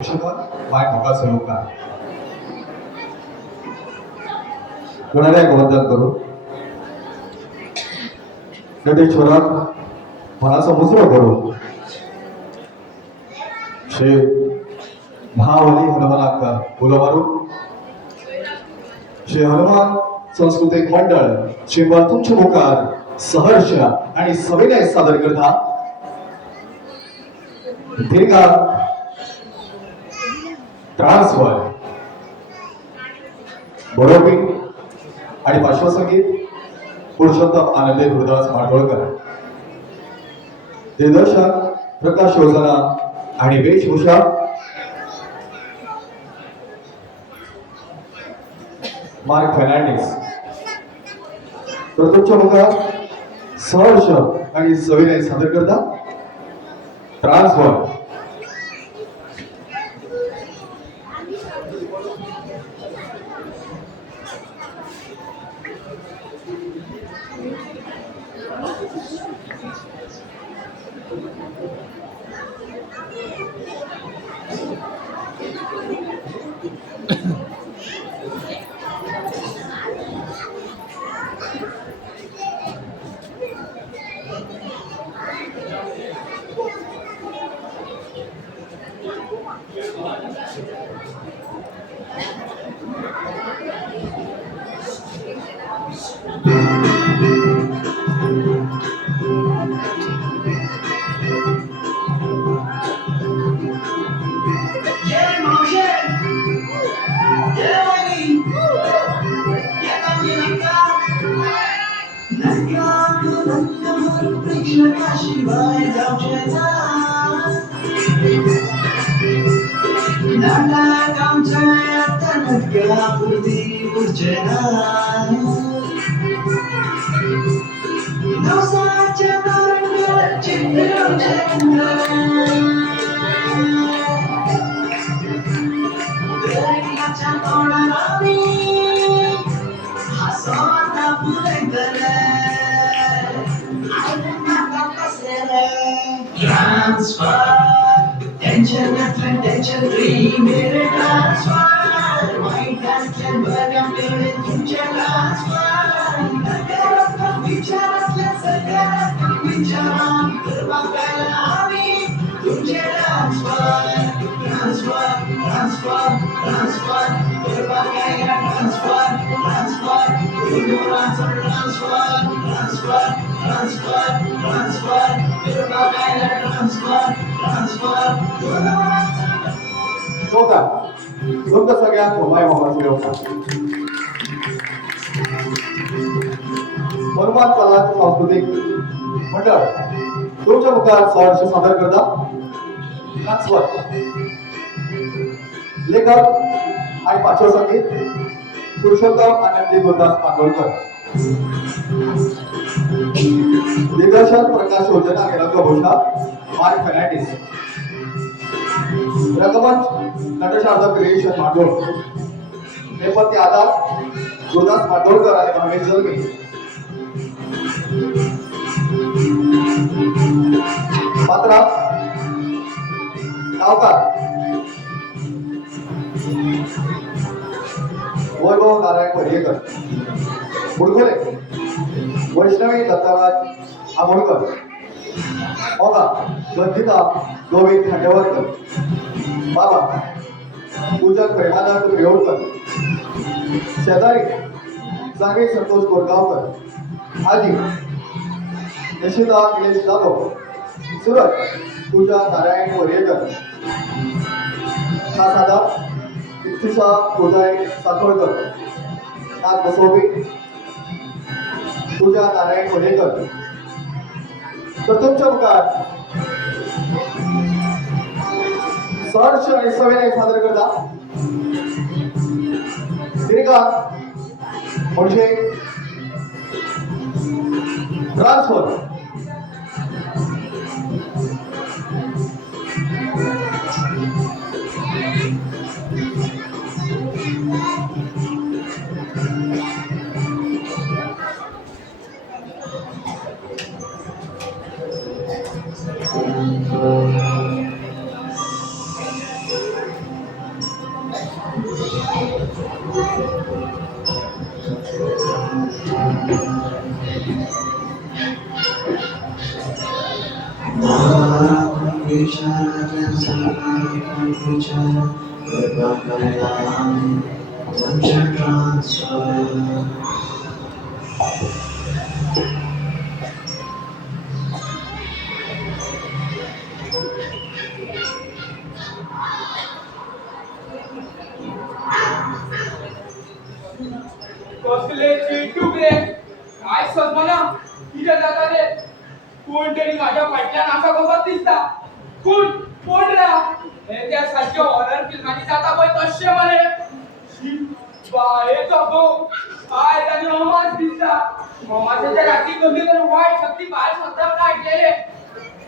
माय मोका सलोका कोणाला एक वंदन करू नटेश्वराक मनाचा मुसळ करू श्री महावली हनुमानाक उलो मारू श्री हनुमान सांस्कृतिक मंडळ शिंबा तुमच्या मुखार सहर्ष आणि सविनय सादर करता दीर्घ ट्रान्सफर बरोबरी आणि पार्श्वसंगीत पुरुषोत्तम आनंदे गुरुदास माडगुळकर दिग्दर्शन प्रकाश योजना आणि वेशभूषा मार्क फर्नांडिस तर तुमच्या मुखार सहर्ष आणि सविनय सादर करता transfer Tension after tension free, mere transfer. My tension burning, mere tension transfer. Nagaratka vicharatla sagaratka vicharan, kurvakalami, tujhe transfer, transfer, transfer, transfer, kurvakaya transfer, transfer, kurvakaya transfer, transfer, transfer, transfer, kurvakaya transfer. होता तुमचं सगळ्यात होमाय मोहम्मद होता हनुमान कला सांस्कृतिक मंडळ तुमच्या मुखार सहर्ष सादर करता ट्रान्सफर लेखक आणि पार्श्वसंगीत पुरुषोत्तम आनंदी गुरुदास माडगुळकर दिग्दर्शन प्रकाश योजना आणि रंगभूषा मार्क फर्नांडिस रंगमंच नटशारदा क्रिएशन माडगुळ नेपथ्य आधार गुरुदास माडगुळकर आणि भावेश जलमी पात्र गावकार वैभव नारायण पर्येकर बुडखोले वैष्णवी दत्ताराज आमोणकर होता गंधिता गोविंद खांडेवरकर बाबा पूजन प्रेमानंद रेवळकर शेजारी जागे संतोष कोरगावकर आजी यशिता निलेश जाधव सुरत पूजा नारायण वरेकर साधा इत्तिशा उदय साखोळकर नाथ बसोबी पूजा नारायण वरेकर तर तुमच्या मुखार सहर्ष आणि सविनय सादर करता दीर्घ म्हणजे ट्रान्सफर Transfer. कसले चिटुकले काय समजना किती जाता रे कोणतरी माझ्या पाटल्यान असा बसत दिसता कोण रे हे त्या सारख्या हॉरर फिल्मांनी जाता पळय तशे मरे बाये तो काय त्याने रोमांस दिसता रोमांसाच्या रात्री कमी तर वाईट शक्ती बाहेर स्वतः काढलेले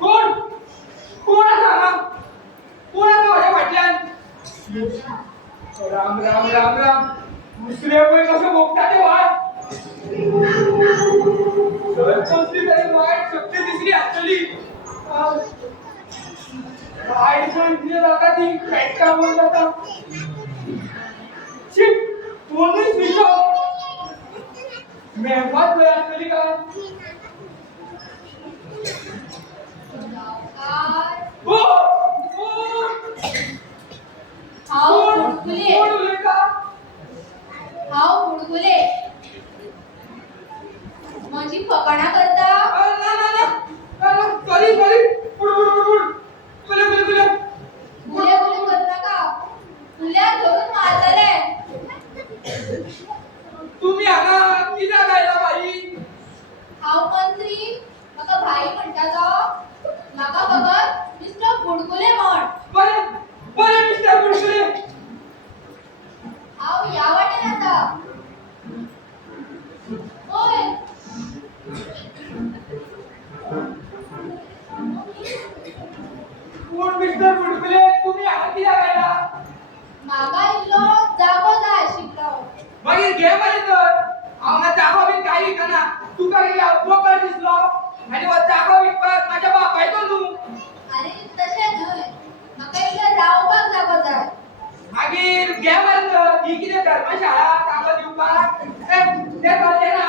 कोण सांगा कोण आता माझ्या पाटल्यान राम राम राम राम दुसरे पण कसं बोगता ते वाट सर कसली तरी वाईट शक्ती दिसली ऍक्च्युअली वाईट पण इथे जाता ती पेटका म्हणून जाता शिट कोणी स्विच ऑफ मेहमान वेळ असलेली काय ओ ओ हाव कोण उलट का बुडबुले माझी फकाणा करता सॉरी बुड बुले बुले करता का बुल्या धरून मारतले तुम्ही आगा किती गायला बाई हाव मंत्री म्हाका भाई म्हणटा तो म्हाका फकत मिस्टर बुडबुले म्हण बरे मिस्टर बुडबुले हाव या वाटेन आता ओय कोण मिस्टर बुडबुले तुम्ही आगा किती गायला म्हाका इल्लो जागो जाय आशिल्लो मागीर घे मरे तर हांगा जागो बीन काही विकना तुका कितें बोकड दिसलो आनी हो जागो विकपाक म्हाज्या बापायचो न्हू अरे तशें न्हय म्हाका इल्लो रावपाक जागो जाय मागीर घे मरे तर ही कितें धर्मशाळा कागद दिवपाक ते कळचें ना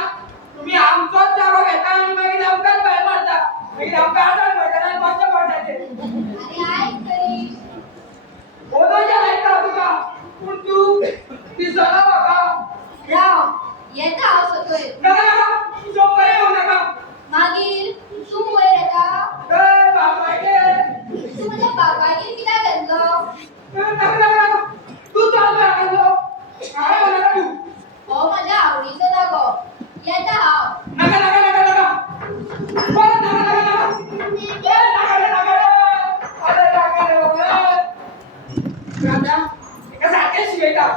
तुम्ही आमचोच जागो घेता आनी मागीर आमकांच भायर मारता मागीर आमकां आदार मैदानार बसचें पडटा तें अरे आयक तरी ओदोचें आयकता तुका पूण तूं दिसना म्हाका राव येता हांव सकयल नाका सकयल येवं नाका मागीर तूं वयर येता बापायगे तूं म्हज्या बापायगेर कित्याक येतलो नाका तूं चाल हांगासलो हांवें म्हणा तूं हो म्हज्या आवडीचो जागो येता हांव नाका बरं नाका अरे नाका रे बाबा राजा एका सारकें शिकयता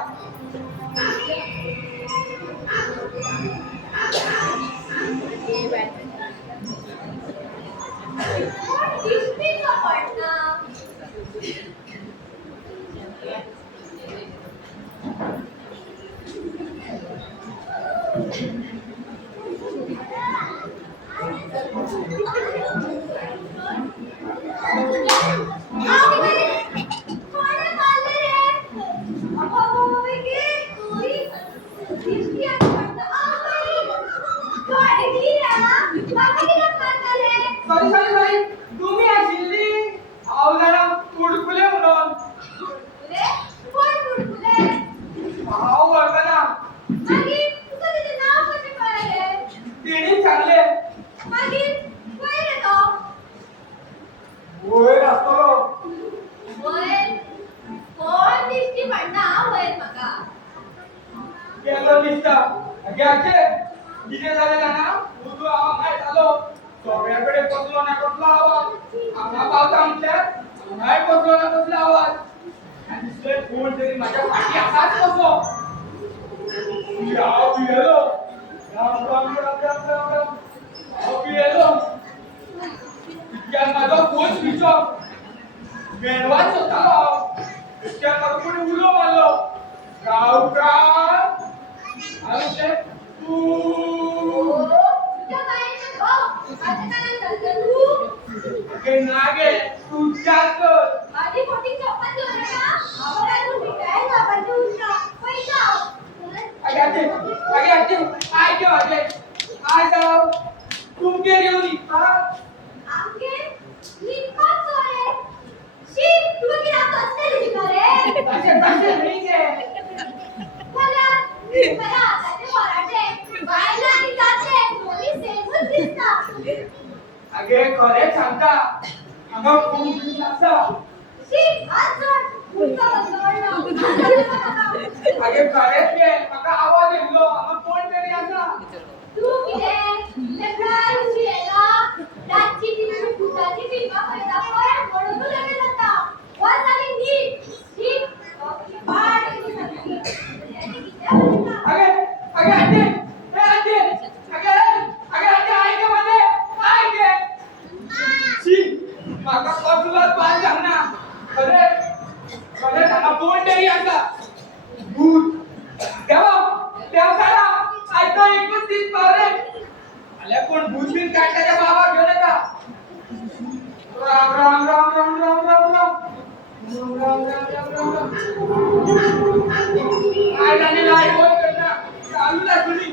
दिसपी का पडना सॉरी तुम्ही आशिल्ली हांव जाणा बुडबुले म्हणून हांव वळखना तेणी सांगले वयर आसतलो केलो दिसता घ्याचे कितें जालें जाणा उजो हांव काय जालो सगळ्या कडेन कसलो ना कसलो आवाज हांगा पावता म्हटल्यार हांगाय कसलो ना कसलो आवाज आनी दिसलें कोण तरी म्हाज्या फाटी आसाच कसो हांव भियेलो राम राम राम राम राम राम हांव भियेलो इतक्यान म्हाजो फोन स्विच ऑफ मेळवाच सोदतालो हांव इतक्यान म्हाका कोणी उलो मारलो गांवकार हांवें म्हटलें अगे ना गे तू विचार कर हांगा खूप भीती आसा शी, हात सोड. पुढचा बंद कर ना. आगे खरेच गे म्हाका आवाज येयलो हांगा कोण तरी आसा तू कितें लेकरा दिवशी येयला रातची ती भुताची फिल्मां पळयता पळय म्हणून तू लगेच जाता वच आनी नीट पाड येयली सारकी. आगे आगे आजे ए आजे आगे आगे आजे आय के मध्ये आय के शी म्हाका कसलोच बाल जागना खरेच हांगा कोण तरी आसा भूत देवा सारा आयतो एकूच दीस पावले आल्या कोण भूत बीन काडल्याच्या बाबा घेऊन येता राम राम राम राम राम राम राम राम राम राम राम आय जाने लाई बोल करना चालू ला सुनी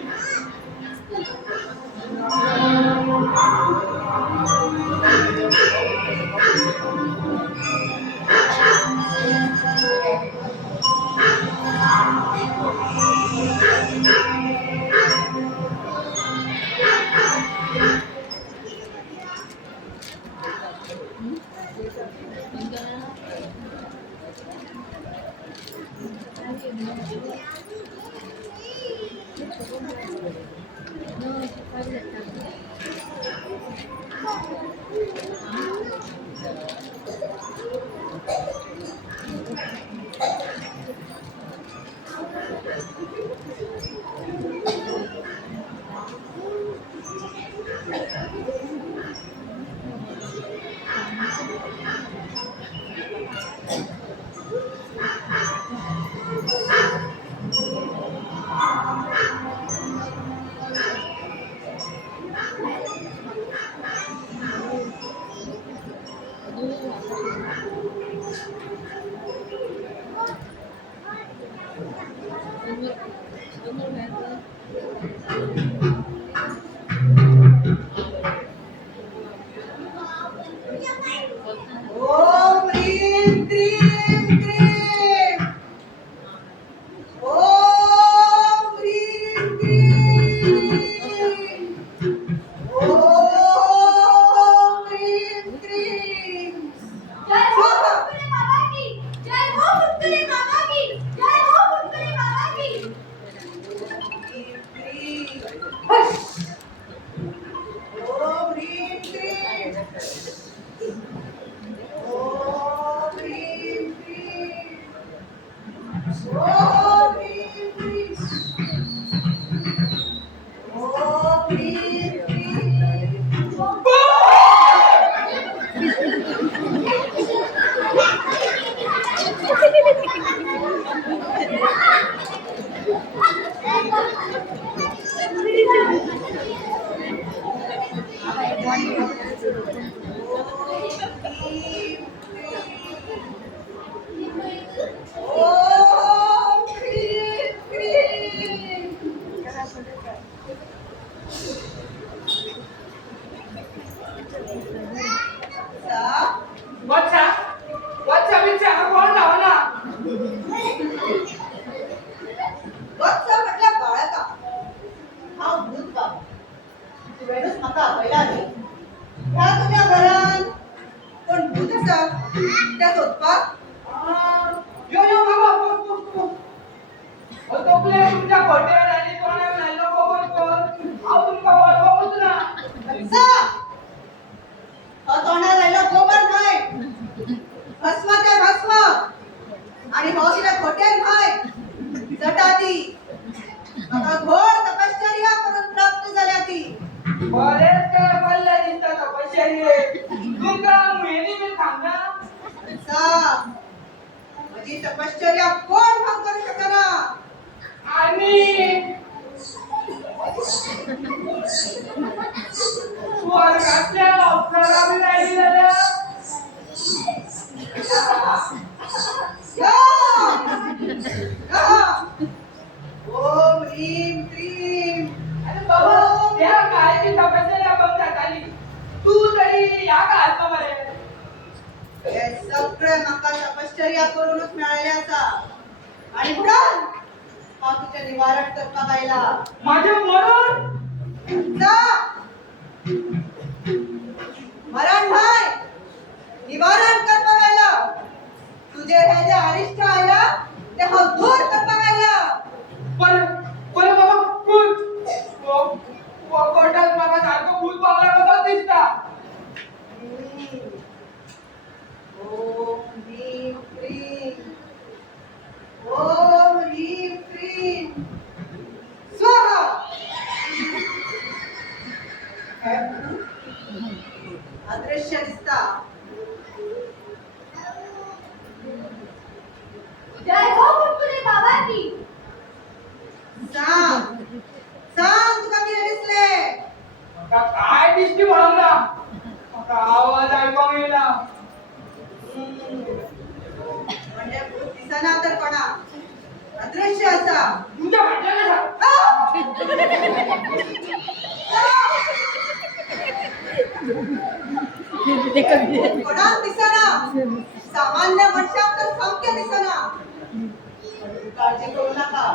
ओम ह्रीं क्रीं क्रीं ओम ह्रीं क्रीं ओम ह्रीं क्रीं जय हो मुटकुले बाबा की जय हो मुटकुले बाबा की जय हो मुटकुले बाबा की हश ओम ह्रीं क्रीं ओम ह्रीं क्रीं ओम ह्रीं क्रीं ओम ह्रीं क्रीं ओम ह्रीं क्रीं वच्चा वच्चा बिच्चा हांगा कोण धावना वत्स म्हटलं बाळका हांव भूत बाब तुवेंच म्हाका आपयला न्ही ह्या तुज्या घरान कोण भूत आसा त्या सोदपाक यो यो बाबा ओ तोपले तुमच्या खोटेर आनी कोणाक लायलो खबर कर हांव तुमकां वळखूच ना सा हो तोंडार लायलो गोबर न्हय भस्माचे भस्म आणि हो कितें खोटेर न्हय जटा ती म्हाका घोर तपश्चर्या करून प्राप्त जाल्या ती बरेच काय पडले दिसता तपश्चर्ये तुमकां मुयेनी बीन सांगना सा माझी तपश्चर्या कोण भंग करू शकना आणि स्वर्गातल्या अप्सरा बीन आयली जाल्यार या! या! ओम ह्रीं क्रीं अरे बाबा त्या काळची तपश्चर्या बंद जाताली तू तरी या काळात मरे हे सगळे म्हाका तपश्चर्या करूनच मिळाले आसा आणि म्हणून हांव तुजें निवारण करपाक आयला माझे मरण जा! मरण न्हय निवारण करपाक आयला. तुझे हे जे अरिष्ट आयला ते हांव दूर करपाक आयला. पण बाबा भूत कोर्टात म्हाका सारको भूत पावला कसो दिसता. ओम ह्रीं क्रीं ओम ह्रीं क्रीं स्वाहा. हे अदृश्य दिसता. जय हो कुरकुरे बाबा की. सांग सांग तुका कितें दिसले. म्हाका काय दिसली म्हणून ना म्हाका आवाज आयकोंक येयला. म्हणजे भूत दिसना तर कोणा अदृश्य असा. तुमच्या फाटल्यान आसा. कोणाक दिसना. सामान्य मनशाक तर सामकें दिसना. काळजी करू नका.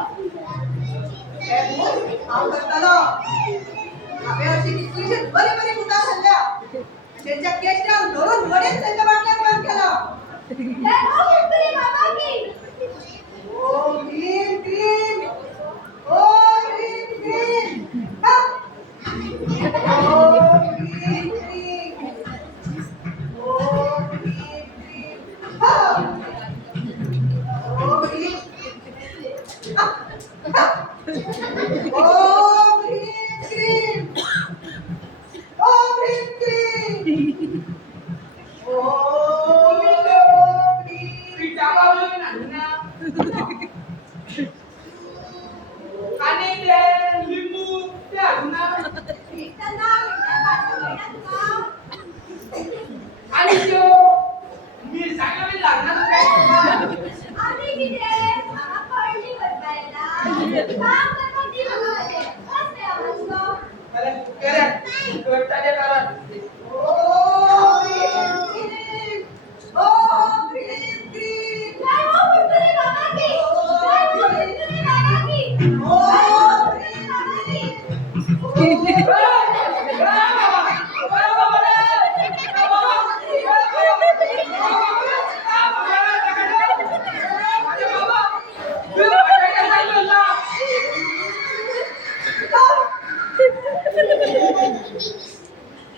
हे भूत हांव करतलो. हांवें अशी कितलीशीच बरी बरी भुतां खाल्ल्या. तेंच्या केश्यांक धरून वडीत तेंच्या फाटल्यान बंद केला. जय हो कुरकुरे बाबा की. ओम ह्रीं क्रीं ओम ह्रीं क्रीं हा. ओम ह्रीं क्रीं ओम ह्रीं क्रीं हा. ओम ह्रीं हा. हा. ओम ह्रीं क्रीं ओम ह्रीं क्रीं ओम ह्रीं पिठा बाबून हाडना. आणि ते लिंबू ते हाडना. भेटताना भेटता पाठवलं तुका. आणि त्यो मिरसांग्यो बी लागना तुका. आम्ही किती आम्हा कळली करपायला. काम करपाक दी म्हाका ते. कसले आवाज तो. करता ते करत. ओम ह्रीं क्रीं ओम ह्रीं क्रीं जय हो कुरकुरे बाबा की. जय हो कुरकुरे बाबा की. ओम जय हो कुरकुरे बाबा की.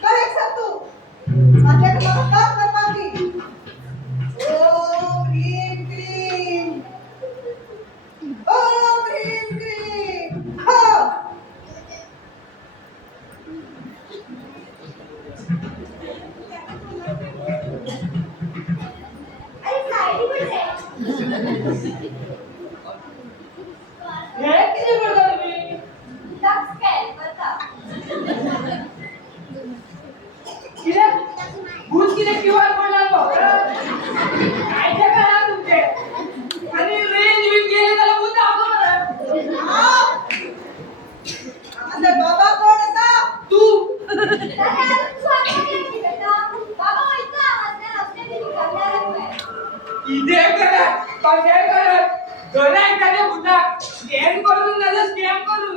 काय सांगतो. माझ्याकडे मला काम करपाक दी. ओम ह्रीं क्रीं ओम ह्रीं क्रीं हा. अरे सायडी कुठे. हे किती करता तुम्ही. लक्ष केल करता. किती भूत किती किंवा कोणाला काय ते करा तुमचे. आणि रेंज बी गेली त्याला भूत दाखव मला. माझा बाबा कोण असा. तू अरे अजून स्वागत केली बेटा. बाबा इतका आवाज नाही असले तरी करणार. इथे करत कसे करत घरा एखाद्या भूता स्कॅम करून ना स्कॅम करून.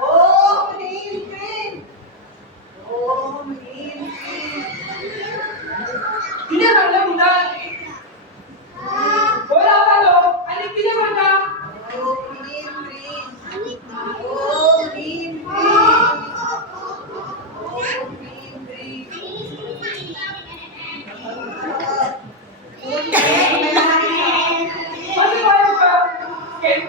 ओम ह्रीं क्रीं ओम ह्रीं क्रीं किती सांगलं भूता. बोला आलो आणि किती म्हणता. ओम ह्रीं क्रीं ओम ह्रीं क्रीं ओम ह्रीं क्रीं असं काय होतं. स्कॅम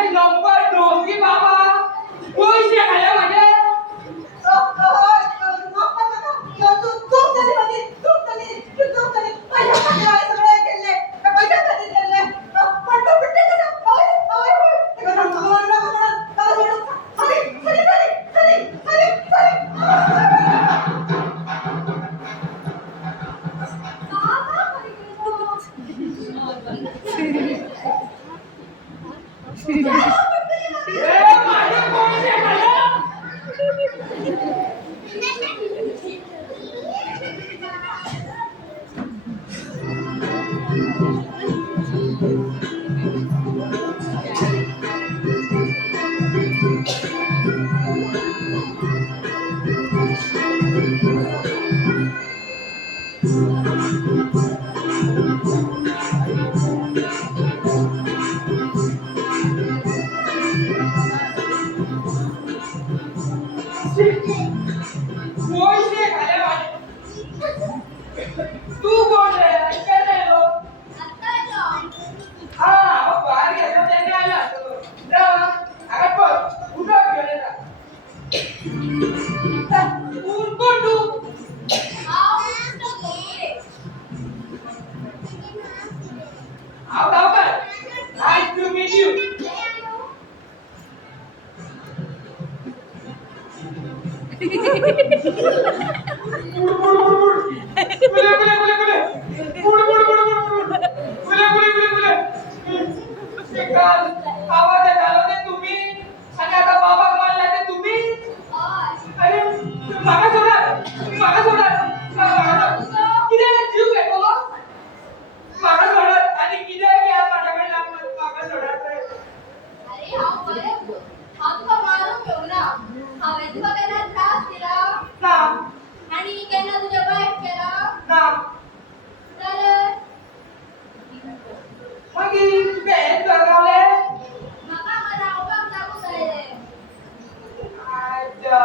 एक नंबर डोंगी बाबा पैसे खाल्या म्हणजे बाबा घरी गेलो. ए माझे पैसे खाल्या पैसे खाल्या माझे तू कोण रे काय रे लो आता येतो. हा मग बाहेर गेलो त्यांनी आला जा आगात बघ उठा घेऊन येता कोण कोण तू आव नुसतं घरी. आव गावकर नाईस टू मीट यू आवाज झाला ते तुम्ही आणि आता बाबा मानला ते तुम्ही अरे मागा सोडा मागा सोडा किती जीव घेतो मागा सोडा आणि किती घ्या माझ्याकडे मागा सोडा अरे हा तुका मारून घेऊ ना. हांवें तुका केन्ना त्रास दिला ना आणि केन्ना तुजें वायट केला ना जाल्यार मागीर तुका हेच करगावले म्हाका हांगा रावपाक लागू जालें. अच्छा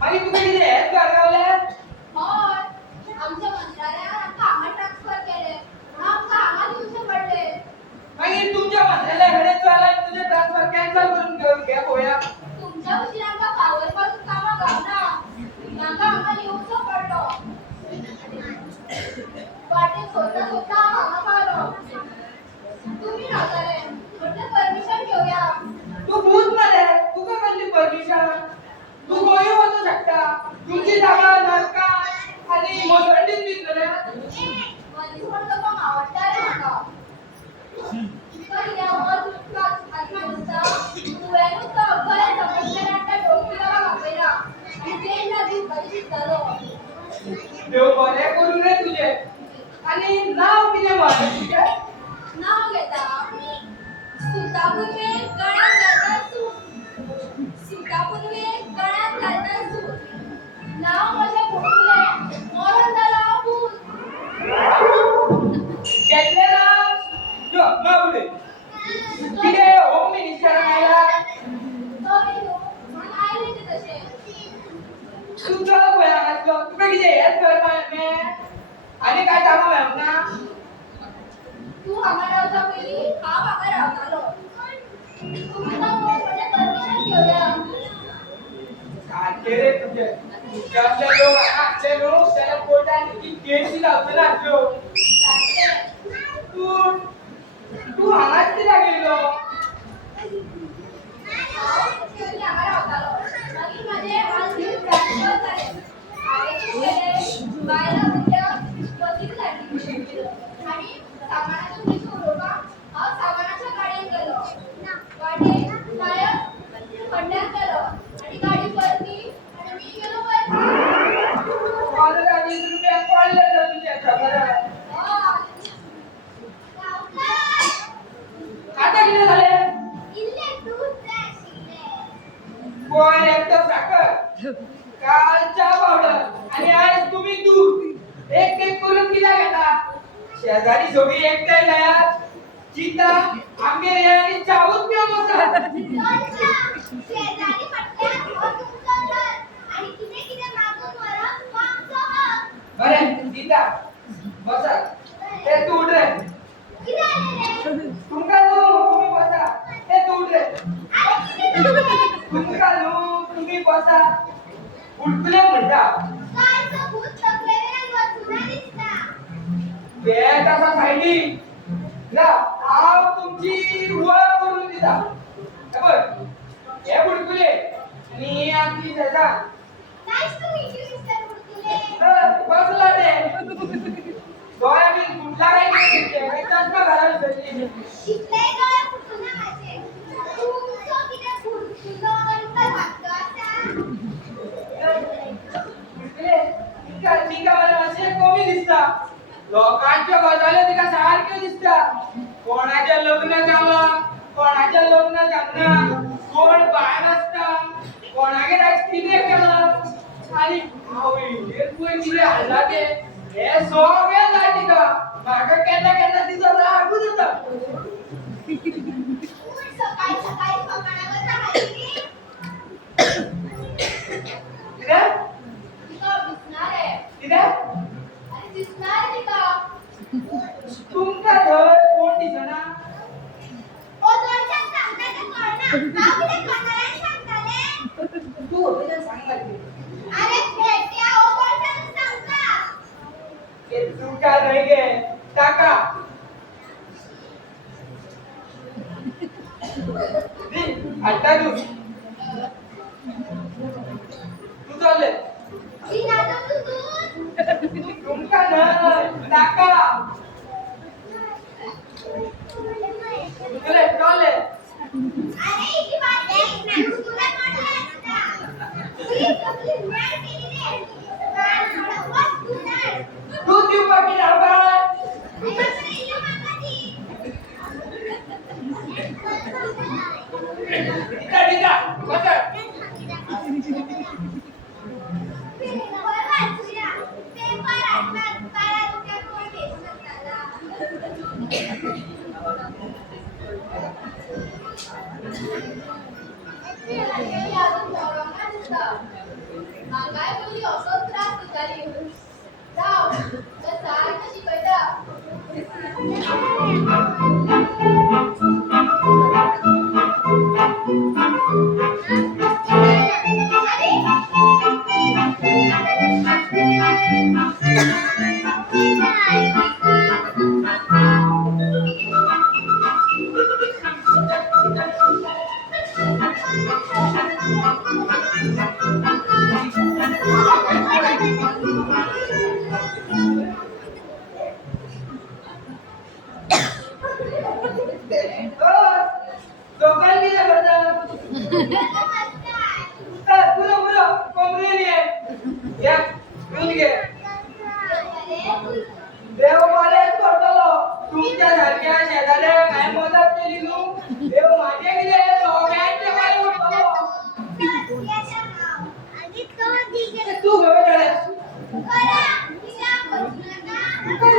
मागीर तुका कितें हेच करगावले हय आमच्या मंत्रालयान आमकां हांगा ट्रान्सफर केलें. आमकां हांगा दिवचें पडलें. मागीर तुमच्या मंत्रालयाकडे चला तुझे ट्रान्सफर कॅन्सल करून घेऊन घे पळोवया तुमच्या भशेन आमकां फावर पासून कामां गावना. म्हाका हांगा येवचो पडलो. वाटेक सोदता सोदता हांगा पावलो. तुमी रावताले म्हटलें परमिशन घेवया. तू भूत मरे तुका कसली परमिशन तू गोंय वचूं शकता तुमची जागा नरका आनी मोसंडीत भितरल्या मनीस म्हण लोकांक आवडटा रे म्हाका. तुका कितें आवड तुका आत्मा दिसता. तुवेंनूच तो बरें समजलें आनी त्या डोंगरीला वापयला आनी तेन्ना दीस बरी दिसतालो. देव बरें करूं रे तुजे आनी नांव कितें म्हण तुजें नाव घेता सुता पुनवे गळ्यात घालता सूट. सुता पुनवे गळ्यात घालता सूट. नाव म्हजें फुटलें मरण जाला भूत. घेतले ना जो मागुडे कितें होम मिनिस्टर आयला सॉरी न्हू म्हण आयलें तें तशें. तुजो गोंया नासलो तुका कितें हेच करपा मे आनी काय जागो मेळना तू हांगा रावता पयलीं हांव हांगा रावतालो. तुमी तो कोण म्हटलें परमिशन घेवया. सारकें रे तुजें तुमच्यातले लोक आसले न्हू जाल्यार कोर्टान ती केसी लावचे नासल्यो सारकें. तू तू हांगाच कित्याक येयलो हांव पयलीं हांगा रावतालो. मागीर म्हाजें आजून ट्रान्सफर जालें. हांवें कितें केलें बायलां भुरग्यांक बसीक धाडली आनी सामानाचो पिशो उडोवपाक हांव सामानाच्या गाडयेन गेलो. वाटेक टायर खड्ड्यात गेलो आनी गाडी परती आनी मी गेलो परती. 15-20 रुपया पडले तर तुजे सगळ्या आता किती झाले कोण एकटं साखर कालच्या पावडर आणि आज तुम्ही दूध एक एक करून किती घेता शेजारी सगळी एकट्या जायात चिता आंबे आणि चावूत पिऊ बसा बरे चिता बसा ते तू उठ रे तुमका तुम्ही बसा बसा बुडकुले म्हणता कायचं भूत तकलेलेलं वचुना दिसता. ते तसा सायडी ना हाव तुमची ओळख करून दिता हे बघ हे बुडकुले आणि आमची सजा Nice to meet you, Mr. Burkule. बसला ते सोयाबीन कुठला काय नाही चष्मा घालायला विसरली शिकले डोळे फुटून ना माझे. तुमचं किती फुटलं तर वाटतं असा. मी का मला असे कमी दिसता लोकांच्या गजाले तिका सारखे दिसता कोणाचे लग्न झालं कोणाचे लग्न झालं कोण बाहेर असता कोणागे किती केलं आणि हे तू किती हल्ला ते हे सगळे जाय तिका मागं केला केला तिचं लागून होता सकाळी सकाळी पकडावर राहायची. तिथे तिका दिसणार आहे. तिथे अरे दिसणार आहे तिका. तुमका घर कोण दिसना ओ दोनशे सांगताय तर कळना. नाव किती करणार आहे सांगताले. तू होते तर सांग लागली अरे भेट्या ओ दोनशे सांगता. ये तुका नाही गे टाका हट्टा तू तू चालले ती नाचत तू. तुमका नाही टाका तुले चालले अरे इथे बात आहे ना. तुला म्हटलं असता. तुझी मॅड केली रे. मॅड बस तू नाही. तू देऊ बाकी लावा माझ्याकडे इल्लू मागाची. इकडे बस देव मलाच करतलो तुमच्या सारख्या शेजाऱ्या काय मदत केली तू देव माझे किती सगळ्यांचे काय करतलो तू गवे जाण्यास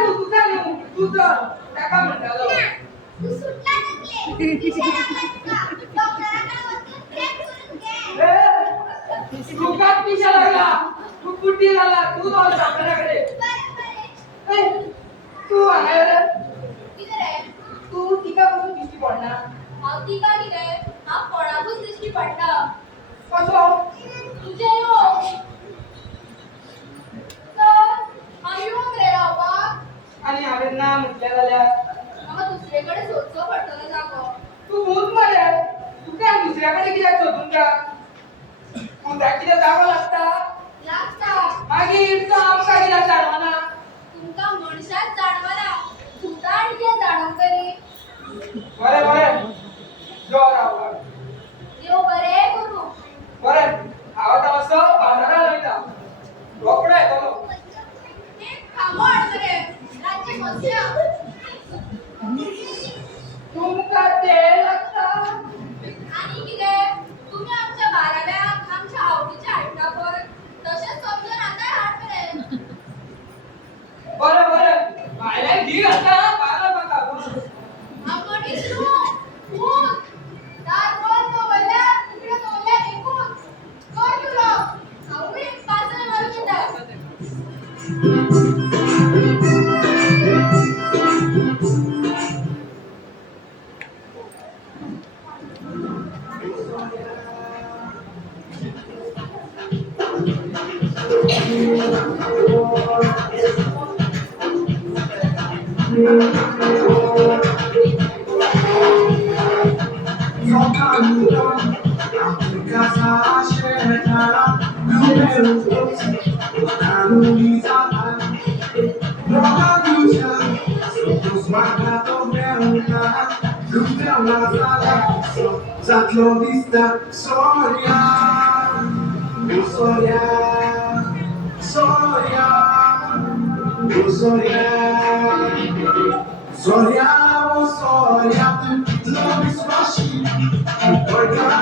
तू चालू तू चल टाका म्हणतालो तुकाच पिशा लागला तू कुठे झाला तू जाऊ सापड्याकडे तू आहे तू तिका बसून दिसती पडणार कसं आणि हांवें ना म्हटल्या जाल्यार दुसरेकडे सोडचो पडटलो जागो तू भूत मरे तू काय दुसऱ्याकडे कित्याक सोदून का भुताक कितें जागो लागता लागता मागीर तो आमकां कित्याक जाणवना तुमका मनशाक जाणवना भुतान कितें जाणवतली बरें बरें जो राव देव बरें करूं बरें हांव आतां असो बाजारात वयता रोकडो येतलो एक खामोड रे राज्य मत्स्य तुमकां ते लागता आणि कितें तुम्ही आमच्या बाराव्याक आमच्या आवडीचे हाडटा पळय तशेंच समजून आतां हाड मरे बरें बरें भायल्यान घी घालता बाजार म्हाका आपण इसरू भूत दार बंद दवरल्यार तिकडे दवरल्यार एकूच कर तुलो हांव एक पासरे मारून येता Zaklonista Soria, Soria, Soria, Soria, Soria, Soria, tu lubisz Wasi, Organa,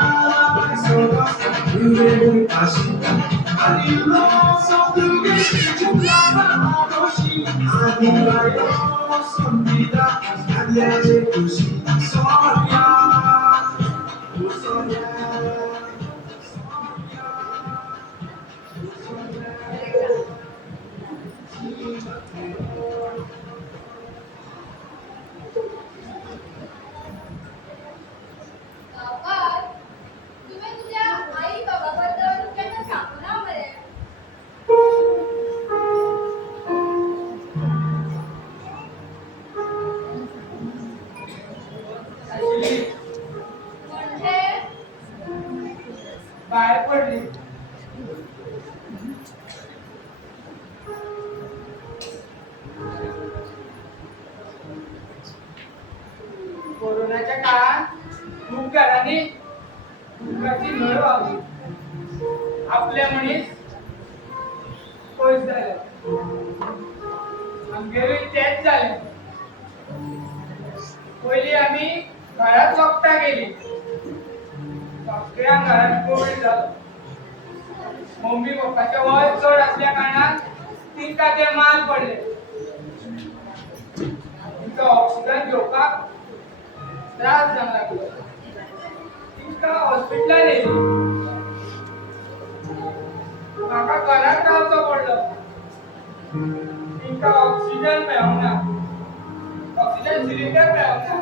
Soria, lubię Wasi, ani loso drugie życie dla radości, ani mają sądida, ani jadzie kusi, Soria, Soria, सावकार, तुम्ही तुझ्या आई बाबाबद्दल त्यांना सांगू ना मरे. अशी म्हणजे बाहेर पडली. कोरोनाच्या काळात खूप घरांनी दुःखाची नळ वाहली. आपल्या मनीस पयस झाले. आमगेरूय तेच झाले. पयली आम्ही घरात वखदां गेली. सगळ्या घरात कोविड झालो. मम्मी पप्पाचे वय चड असल्या कारणान तिका ते माल पडले. तिका ऑक्सिजन घेवपाक त्रास जावंक लागलो. तिका हॉस्पिटलात येयली. म्हाका घरात रावचो पडलो. तिका ऑक्सिजन मेळोंक ना. ऑक्सिजन सिलिंडर मेळोंक ना.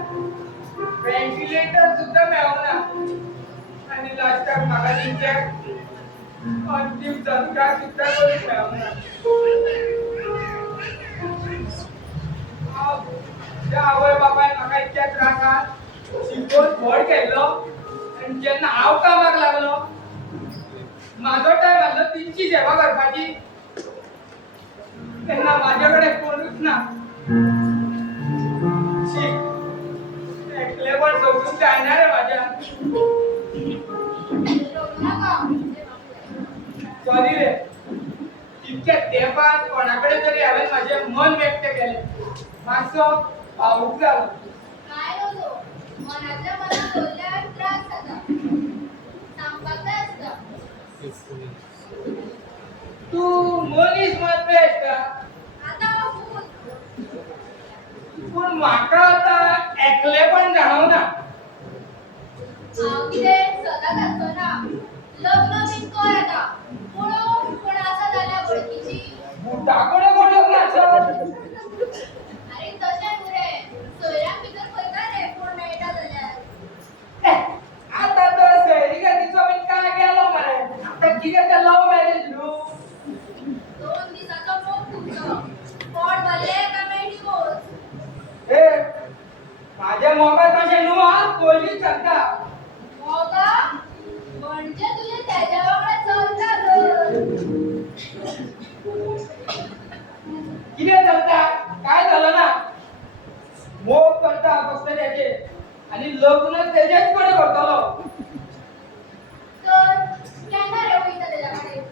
व्हेंटिलेटर सुद्धा मेळोंक ना. आणि लास्टाक म्हाका तिचे अंतिम संस्कार सुद्धा करूंक मेळोंक ना. त्या आवय बापायन म्हाका इतक्या त्रासात शिकोवन व्हड केल्लो. आनी जेन्ना हांव कामाक लागलो म्हाजो टायम आसलो तिची सेवा करपाची, तेन्ना म्हाजे कडेन कोणूच ना. एकलेपण सोडून जायना रे म्हाज्यान. रडू नका. सॉरी रे. इतक्या तेंपात कोणाकडे तरी हांवें म्हाजें मन व्यक्त केलें. मातसो भावूक जालो. काय नव्हतो. मनातल्या मनात दवरल्यार त्रास जाता. सांगपाक जाय आसता. तू मनीस मत बेस्ट का? आता हांव भूत. पूण म्हाका आतां एकलेपण जाणवना. हांव कितें सदांच आसना. लग्न बीन कर आतां. पळोवन कोण आसा जाल्यार वळखीची. बुटाकडे कोण नाचत. अरे तशें न्हू रे. सोयऱ्यां भितर पळयता रे कोण मेळटा जाल्यार. आता तो सैरिकाचो बीन काय गेलो मरे. आता कितें तें लव्ह मॅरेज न्हू. 2 दिसाचो मोग तुमचो. पोट भरलें काय मागीर डिवोर्स. ए माझ्या मोगात तशें न्हू हा. पयलींच सांगता. मोगा म्हणजे तुझे त्याच्या वांगडा चलता ग. कितें चलता? काय झालं ना. मोग करता फक्त त्याचे आणि लग्न तेजेच कडेन करतलो. तर केन्ना रे वयता तेच्या कडेन.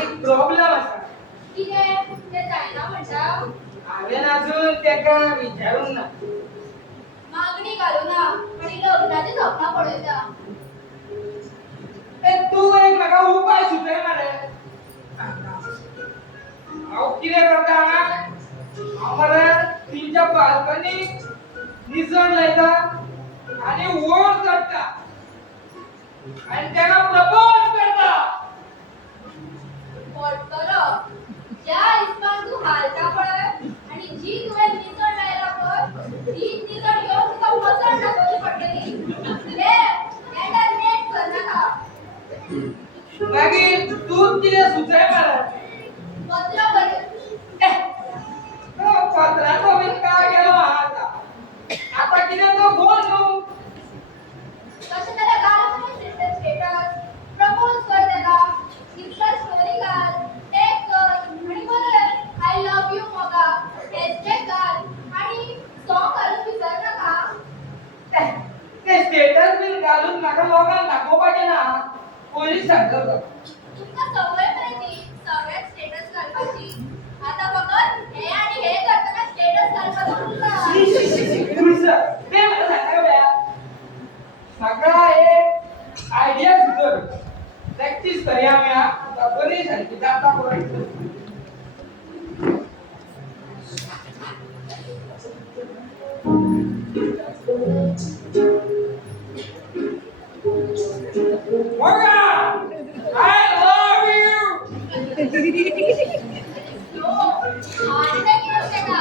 एक प्रॉब्लेम आसा. कितें तें जायना म्हणटा. हांवें अजून तेका विचारूंक ना. मागणी घालूं ना आनी लग्नाची सपनां पळयता. ए तू एक म्हाका उपाय सुचय मरे. हांव कितें करता हांव मरे तिच्या बाल्कनीक निसण लायता आनी वयर चडटा आनी तेका प्रपोज करता. पडटलो. ज्या हिसपान तूं हालता पळय आनी जी तुवें निसण लायला पळय तीच निसण घेवन तुका वचन दाखोवची पडटली. ले एंडर नेट कर नाका. मागीर तूच कितें सुचय मरे. घालून म्हाका लोकांक दाखोवपाचें ना पयलींच सांगता तुमका सवय माहिती सगळ्यात स्टेटस घालपाची आता फकत हे आणि हे करताना स्टेटस घालपाचो तुमका ते मला सांगा बया म्हाका एक आयडिया सुचोल प्रॅक्टीस करया मेळा बरी सारकी जाता पळय Morgan! I love you! No आजचा दिवस आहे का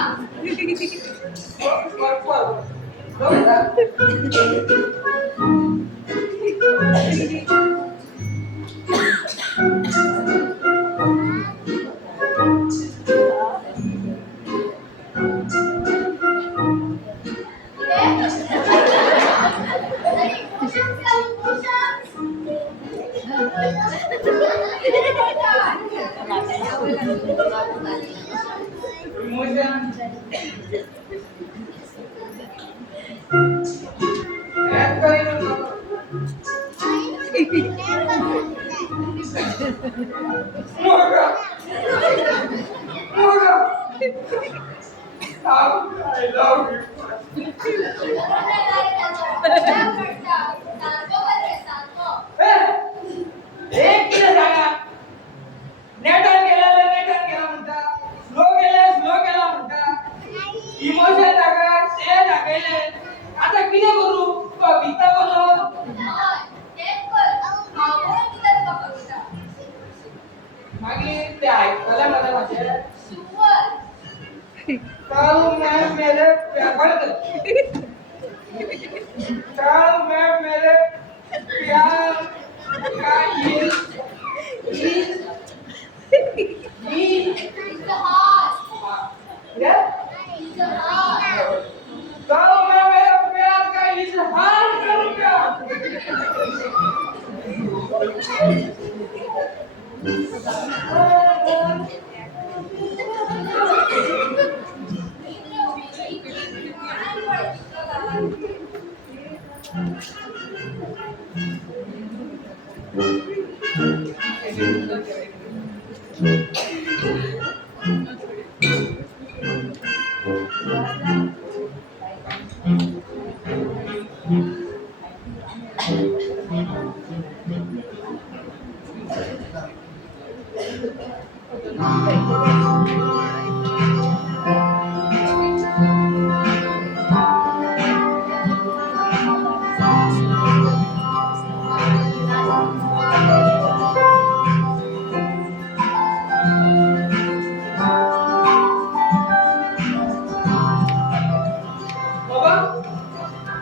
I love you. एक किती सांगा नेटान केला म्हणता स्लो केला म्हणता इमोशन दाखवा ते दाखयले आता किती करू तो भिता बोलो मागीर ते आयकले मला माझे काल मैं मेरे प्यार काल मैं मेरे प्यार का कल मैं मेरे प्यार का इजहार करूंगा बाबा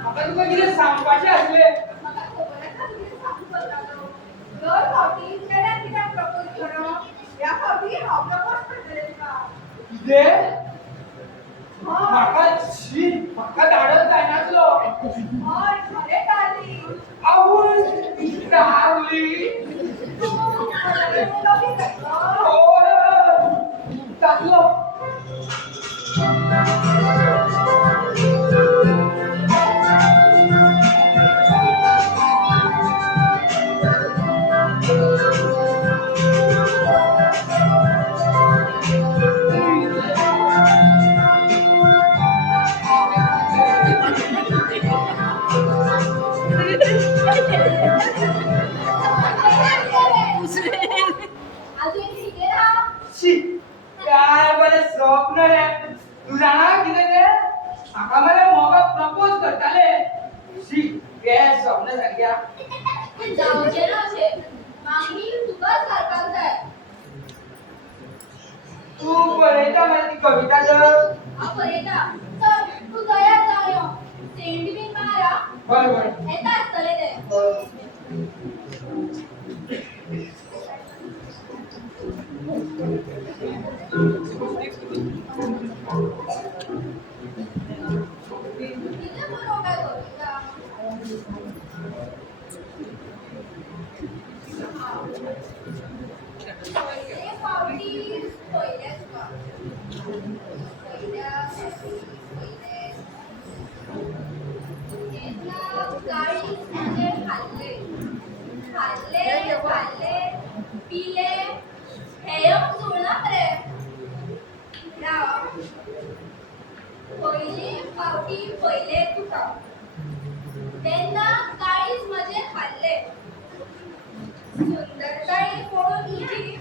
आता तुका कितें सांगपाचें आसलें कितें म्हाका शी म्हाका धाडत जायनासलो आवय डार्ली जातलो शी काय बरें स्वप्न रे तू जाणा कितें तें म्हाका मरे मोगाक प्रपोज करताले शी हे स्वप्न सारक्या जावचे ना अशें मागीर तुकाच घालपाक जाय तू बरयता मरे ती कविता तर हांव बरयता चल तू तयार जावन यो सेंड बीन मारा बरें बरें येता आसतलें तें कितें बरोवं काय कविता पयले फावटी पयलेच पयल्या फावटी पयले काळी सुंदरताई पळून गेली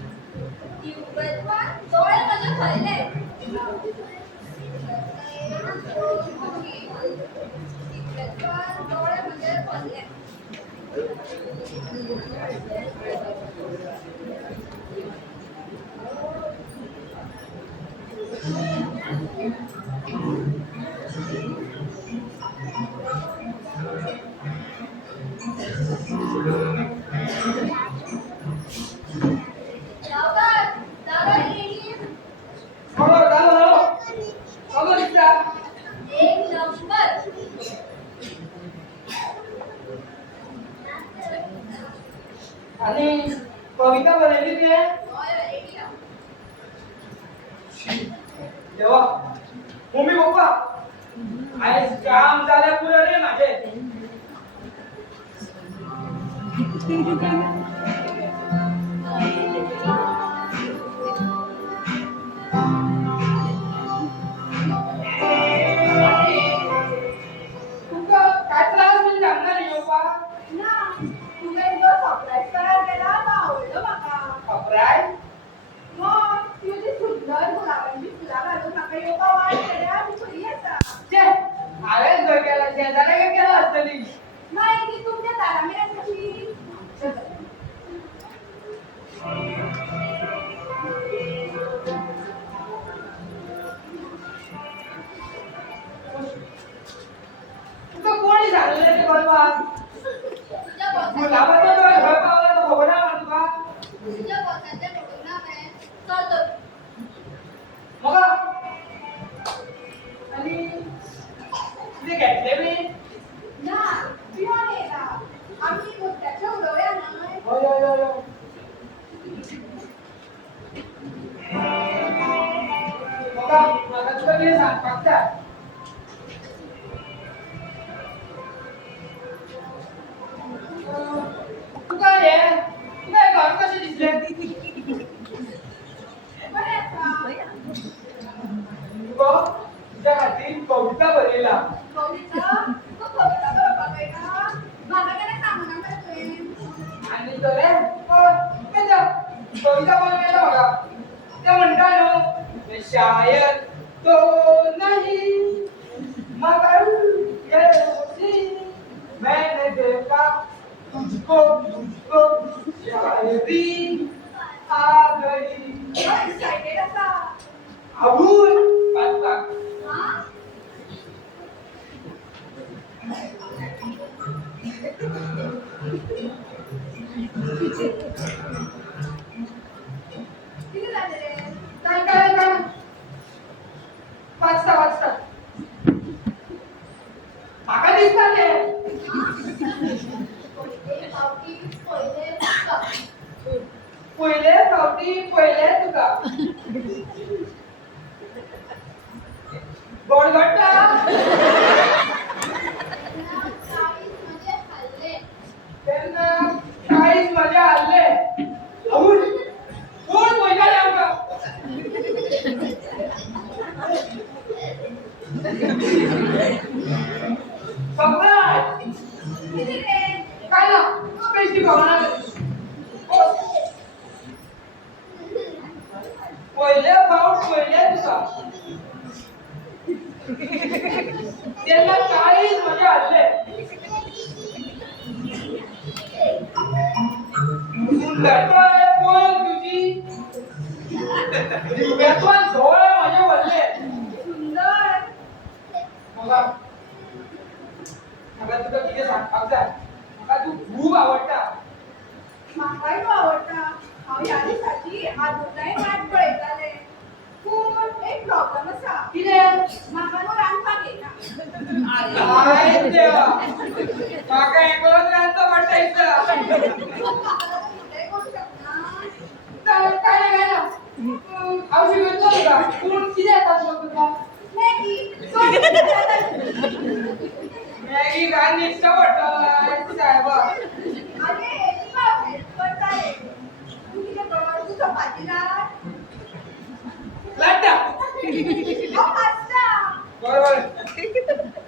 ती उगवत्वान डोळे माझे भरले डोळे म्हणजे भरले सावकार दादा गेली हॅलो हॅलो हॅलो रिक्षा एक नंबर आणि कविता बनवली ती तेव्हा मम्मी पप्पा आज काम झाल्या पुढे रे माझे तुमका काय त्रास म्हणजे सांगणार नाही पप्पा ना तुला जो सरप्राईज करायला गेला तो आवडलं माका अप्राय मग तुझी सुंदर गुलाबांची फुला घालून माका योगा वाट केल्या तू खरी असा छे हावें जर केला शेजाऱ्याक केला असतली नाही ती तुमच्या दारामेरेन कशी तुका कोणी सांगलेलं ते करपाक तुझ्या बॉसाच्या गुलाबाचं डोळे भय पावले तो खबर ना तुका तुझ्या बॉसाच्या कडून ना काय चल मग आणि तुझे घेतले मी ना पिऊन ये ना आम्ही मोठ्याच्या उडवया नाही होय होय होय होय. मग मला तुला किती सांगपाक जाय तुका हे तुका हे घर कशें दिसलें बरें आसा तुका तुझ्या खातीर कविता बरयला कविता तू कविता बरोवपाक कळटा म्हाका केन्ना सांगू नाका तुवें आणि तो रे कविता कोण केलं बघा ते म्हणता न्हू शायद तो नहीं मगर ये उसी मैंने देखा तुझको तुझको शायरी आ गई एक्सायटेड आसा अबूल बस हां किती झाले रे काय वाचता म्हाका दिसता ते पहिले फावटी पहिले तुका गोड घट्टा तेन्ना काळीज मजा हारले अबूल कोण पयताले आमकां सरप्राईज काय ना बेश्टी भावना पहिले फावट पहिले तुका तेन्ना काळीज मजा हारले सुंदरताय पळय तुझी दिव्यातून डोळे माझे भरले सुंदर म्हाका तुका कितें सांगपाक जाय म्हाका तू खूब आवडटा म्हाकाय तू आवडटा हांव ह्या दिसाची आदुरतायेन वाट पळयतालें पूण एक प्रॉब्लम आसा कितें म्हाका न्हू रांदपाक येना हाय देवा म्हाका एकलोच रांदचो पडटा दिसता म्हाका कितेंय करूं शकना काय ना हांव शिकयतलो तुका पूण कितें येता तुका मॅगी काय निश्चय पडटा साहेबा अरे तुका हेल्प करताले तू कितें कर तू चपाती लाट लाडटा हांव भाजता बरोबर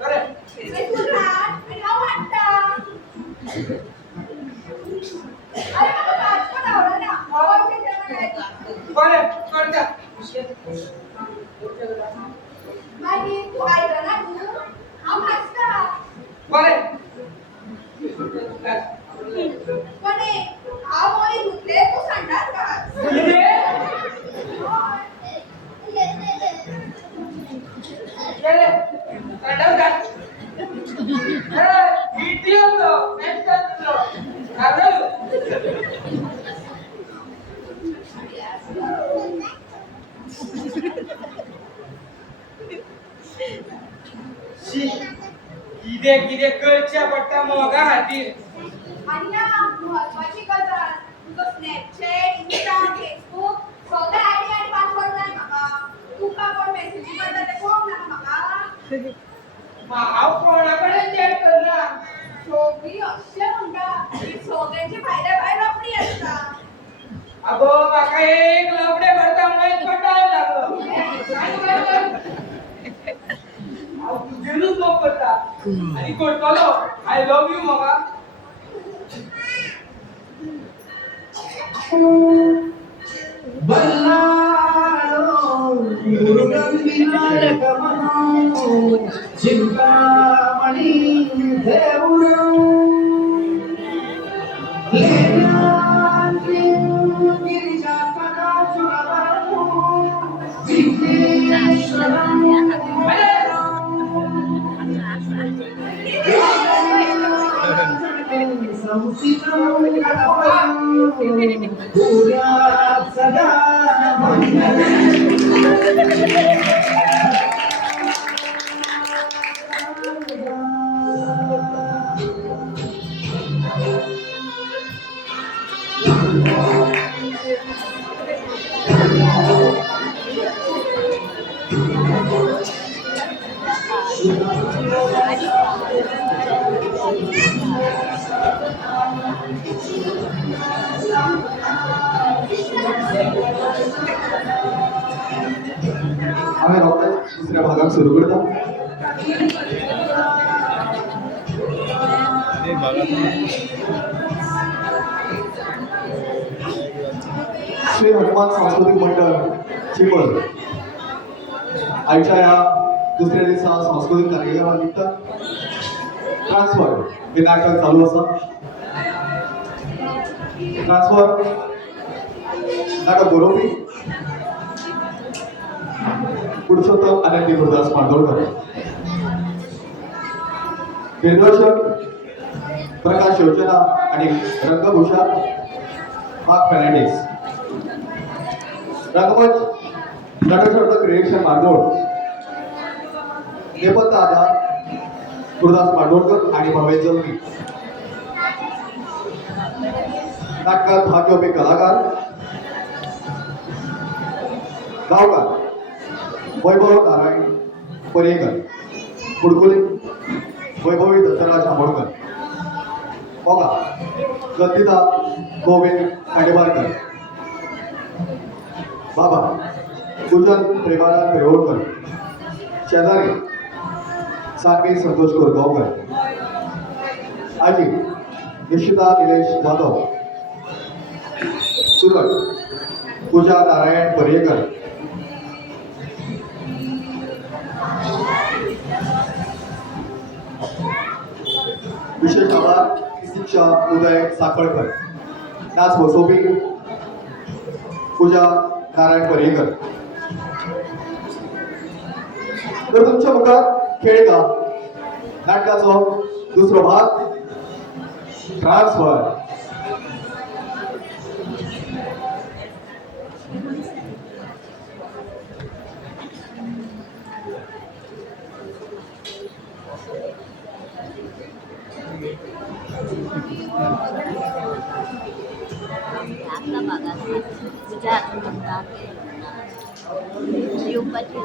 बरें आनी तू लाट आनी हांव वाडटा अरे म्हाका पण हा मोळी धुतले तू सांडास का किदे किदे करच्या पडटा मोगा खातीर आणि ना महत्वाची गजाल तुझं स्नॅपचॅट इंस्टा फेसबुक सगळे आयडी आणि पासवर्ड जाय म्हाका तुका कोण मेसेजी करता ते कोण ना म्हाका हांव कोणा कडेन चॅट करना सगळी अशें म्हणटा की सगळ्यांचे भायल्या भायर रोखडी आसता अगो म्हाका एक लफडे करता म्हणून इतको टायम लागलो हांव तुजेरूच लोक करता आनी करतलो आय लव यू म्हाका बल्लाळो मुरुगन विनायक मनो चिंतामणी देऊळ लेण्याची गिरिजा पदाचुराबाऊ विघ्नेश्वरम सदा आम्ही आता दुसऱ्या भागात सुरू करता श्री हनुमान सांस्कृतिक मंडळ चिपळ आईच्या या दुसऱ्या दिवसा सांस्कृतिक कार्यक्रमानिमित्त ट्रान्सफर हे नाटक चालू असा ट्रान्सफर नाटक बरोवपी पुरुषोत्तम आनंदी गुरुदास मांडोळकर दिग्दर्शक प्रकाश योजना आणि रंगभूषा मार्क फर्नांडिस रंगमंच नटशब्द क्रिएशन मांडोळ नेपथ्य आधार गुरुदास मांडोळकर आणि भवेश जवळी नाटकात भाग्ययोगी कलाकार गावकार वैभव नारायण पर्येकर कुडकुले वैभवी दत्तराज आंबोडकर मोगा गद्दिदा गोविंद खांडेबारकर बाबा पूजन प्रेमानंद पेरोळकर शेजारी सानवी संतोष कोरगावकर आजी निशिता निलेश जाधव सुरत पूजा नारायण पर्येकर विशेष आभार शिक्षा उदय साखळकर नाच वसोबी पूजा नारायण पर्येकर तर तुमच्या मुखात खेळगा नाटकाचो दुसरो भाग ट्रान्सफर आपला भागात तुझ्या हातून येवपाची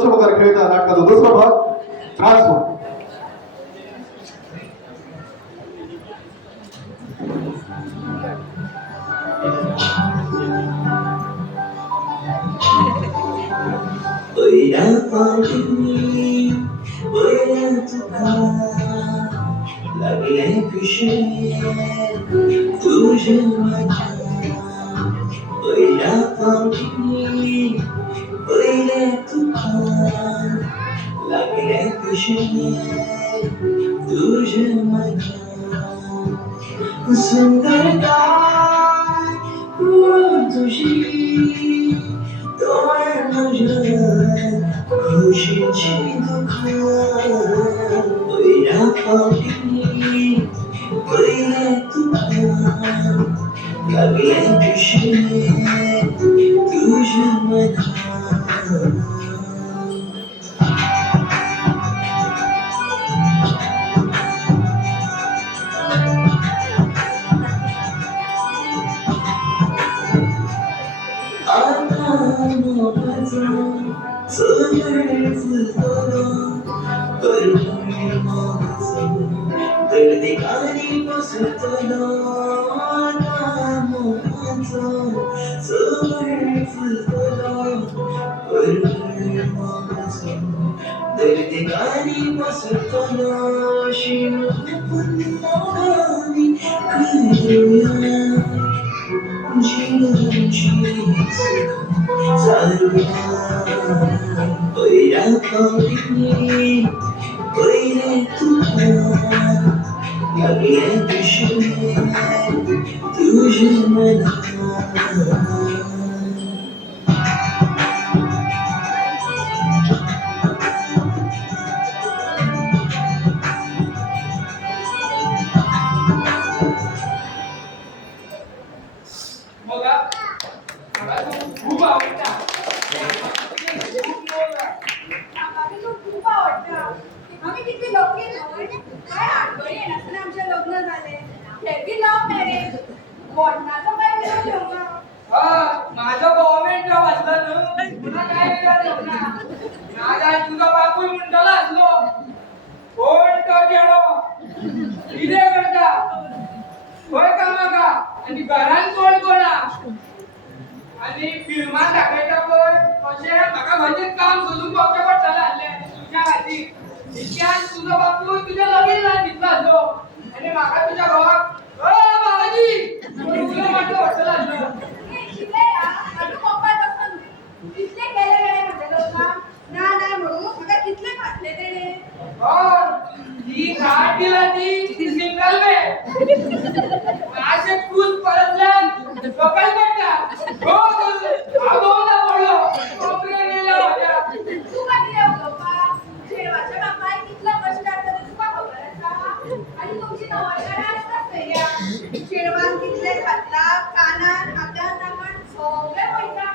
स्वच्छ प्रकारे खेळता नाटकाचा दुसरा भाग ट्रान्सफर. पहिला पाणी पहिला तुका लागले पिशे तुझे माझ्या पहिला पाणी पहिले तुका लागले पिशे तुझे माझ्या सुंदरता तुझी डोळे माझ्या खुशीची दुःख पहिला पाणी पहिले तुका लागले पिशे तुझ्या मनात पहिले तुका लागले पिशे तुझ्या मनात बघा मला तो खूप आवडता. आम्हाला खूप आवडतं. आम्ही किती लोक काय आठवणी आहे ना आमचे लग्न झाले. Heavy love marriage. बोलण्याचं काय विचार ठेवू ना. माझं गव्हर्नमेंट जॉब असलं ना तुला काय वेगळं ठेवणार. माझा तुझा बापू म्हणताला असलो कोण तो गेलो इथे करता होय का मगा आणि घरात कोण कोणा आणि फिल्मात दाखवायचा पण असे म्हाका म्हणजे काम सोडून पावच्या पडताला आले तुझ्या हाती इतक्यात तुझा बापू तुझ्या लगीन दिसला असलो आणि म्हाका तुझ्या भावाक बाबाजी तुला म्हटलं वाटलं असलं. ही घाट दिला ती सिंगल वे असे क्रूज परतल्या लोकल पडता हो आबोला पडलो कोपरे गेला होता. तू कधी येऊ बाप्पा शेरवाच्या बाप्पा कितला कष्ट करतात तुका खबर आसा आणि तुमची नवरदेव असतात या शेरवान कितले घातला कानात हातात नाकात सगळे पळता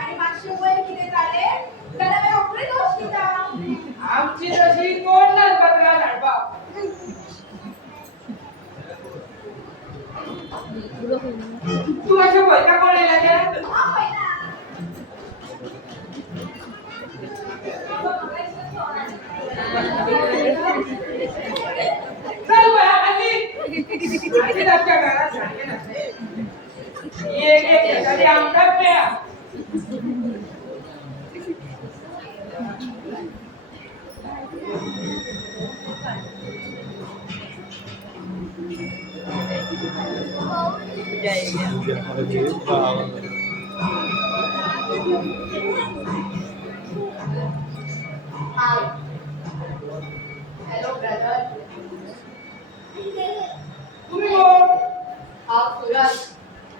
आणि मागचे वय किती झाले त्याला मी आपले दोष दिता. आमची तशी कोण नाही पत्रा झाडपा. तू असे पैका कोण येला हा पहिला चल बया आली आमच्या घरात सांगे नसते एक एखादी आमच्यात नाही. Hi hello brother. तुम्ही कोण? हा सूरज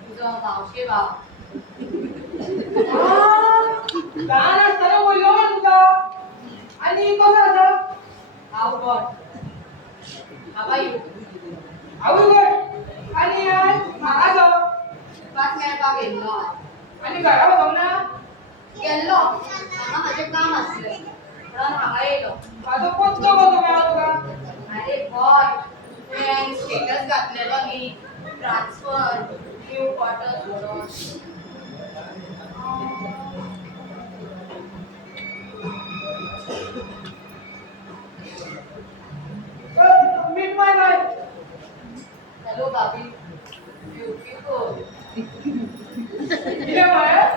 तुझा मावशी भाव. लहान असताना बोललो ना तुका आणि कसं असं हाव गॉड हाव आर यू. आवड आणि आज महाग पाच मेळपाक गेल्लो आणि घरा बघ ना गेल्लो हांगा माझें काम आसलें म्हणून हांगा येयलो. माझं पत्तो कसो मेळा तुका. अरे बॉय तुवें स्टेटस घातलेलो न्ही ट्रान्सफर न्यू क्वार्टर्स म्हणून. कितें म्हळें?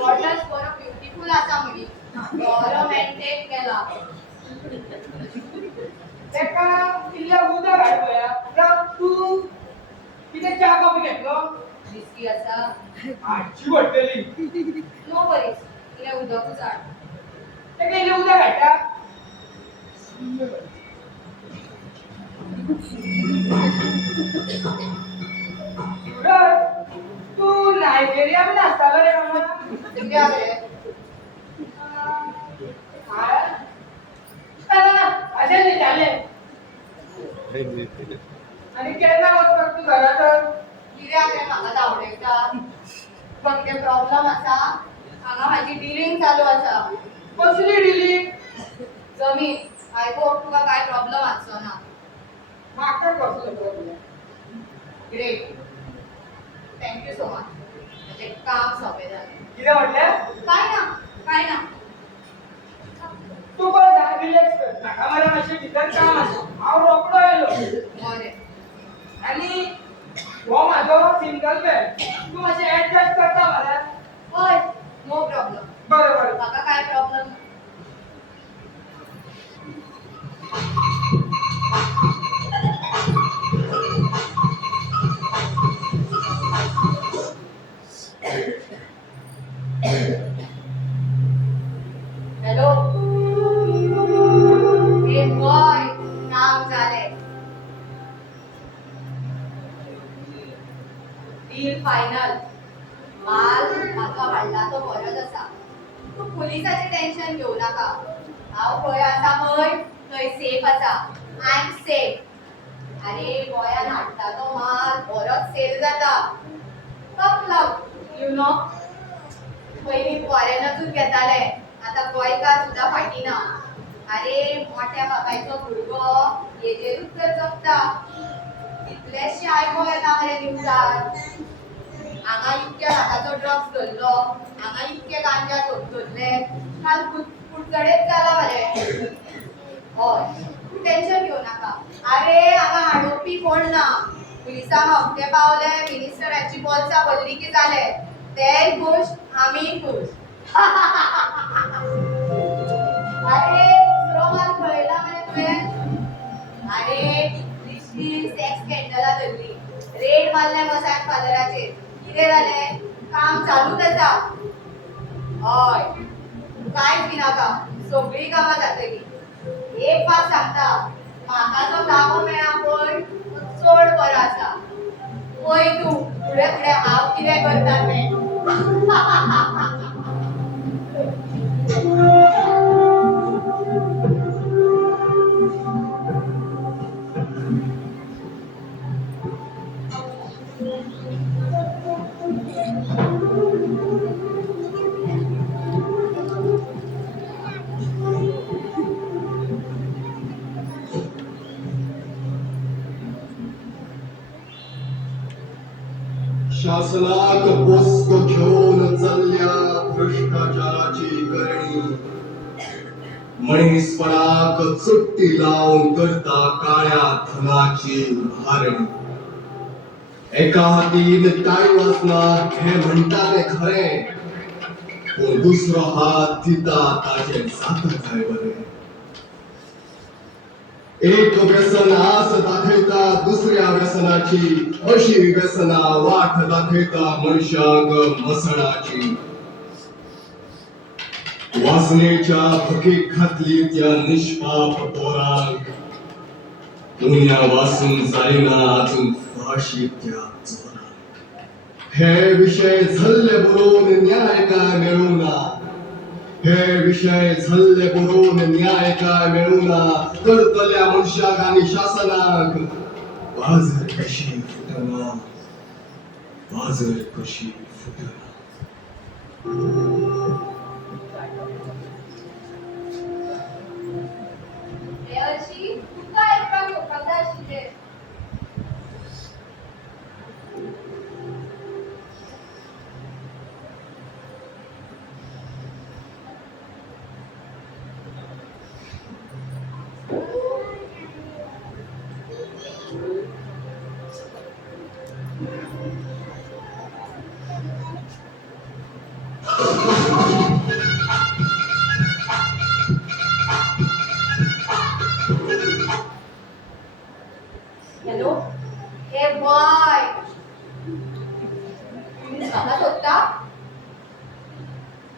वॉटर्स बरो ब्युटिफूल आसा म्हणी बरो मेंटेन केला तेका इल्लें उदक हाड पळया. राव तूं कितें च्या कॉफी घेतलो? बिस्की आसा हाडची पडटली. नो वरीज इल्लें उदकूच हाड तेका इल्लें उदक हाडटा. सूरज, तू नायजेरियान नासतालो रे मामा? कित्याक रे अशें विचारलें. आनी केन्ना वचपाक तूं घरा तर? कित्याक रे म्हाका धांवडयता पण ते प्रॉब्लम आसा हांगा म्हाजी डिलिंग चालू आसा कसली डिलींग? जमीन आय होप तुका काय प्रॉब्लम आसचो ना म्हाका कसलो problem? Great thank you so much म्हणजे काम सोंपें जालें कितें म्हटलें? काय ना तू बस जा, रिलॅक्स कर. म्हाका मरे मातशें भितर काम आसा. हांव रोखडो येयलो. बरें आनी हो म्हाजो सिंगल बेड. तू मातशें एडजस्ट करता मरे? हय नो प्रॉब्लम बरें बरें. म्हाका काय प्रॉब्लम हॅलो ए बॉय काम जालें डील फायनल माल म्हाका हाडला तो बरोच आसा तू पुलिसाचें टेन्शन घेवं नाका हांव खंय आसा पळय थंय सेफ आसा आय एम सेफ अरे गोंयान हाडटा तो माल बरोच सेल जाता टफ लक यू नो पयलीं फॉरेनसूच घेताले आतां गोंयकार सुद्दां फाटी ना अरे मोठ्या बाबायचो भुरगो हेजेरूच तर जगता कितलेशे आयको येता मरे न्यूजार हांगा इतक्या लाखाचो ड्रग्स धरलो हांगा इतके गांजा धरले काल कुडचडेच जाला मरे हय तूं टेन्शन घेवं नाका अरे हांगा हाडोवपी कोण ना पुलिसांक हप्ते पावले मिनिस्टराची बॉल्सां भरली की जाले तेय खुश आमी खुश अरे दुसरो माल पळयला मरे तुवें अरे कितलीशी सेक्स स्कॅन्डलां धरली रेड मारले मसाज पार्लराचेर कितें जालें काम चालूच आसा हय कांयच भिनाका सगळीं कामां जातलीं एक बात सांगता म्हाका जो लागो मेळ्ळा पळय तो चड बरो आसा पळय तूं फुडें फुडें हांव कितें करता तें शासनाक पोस्त घेऊन चालल्या भ्रष्टाचाराची करणी मनीसपणाक चुट्टी लावून करता काळ्या धनाची उभारणी एका हातीन काय वाचना हे म्हणता ते खरे पण दुसरो हात दिता ताचे जाता काय बरे एक व्यसन आस दाखयता दुसऱ्या व्यसनाची अशी व्यसना वाट दाखयता मनशाक मसणाची वासनेच्या भुकेक घातली त्या निष्पाप पोरांक दुनिया वासून जायना अजून फाशी त्या चोरांक हे विषय झल्ले बरोवन न्याय काय मिळूना हे विषय झल्ले बरोवन न्याय काय मिळूना करतल्या मनशाक आणि शासनाक बाजर कशी फुटना बाजर कशी फुटना हे हरशी तुका एकटा घेवपाक जाय आशिल्लें हॅलो हे बॉय तुम्ही सांगत होता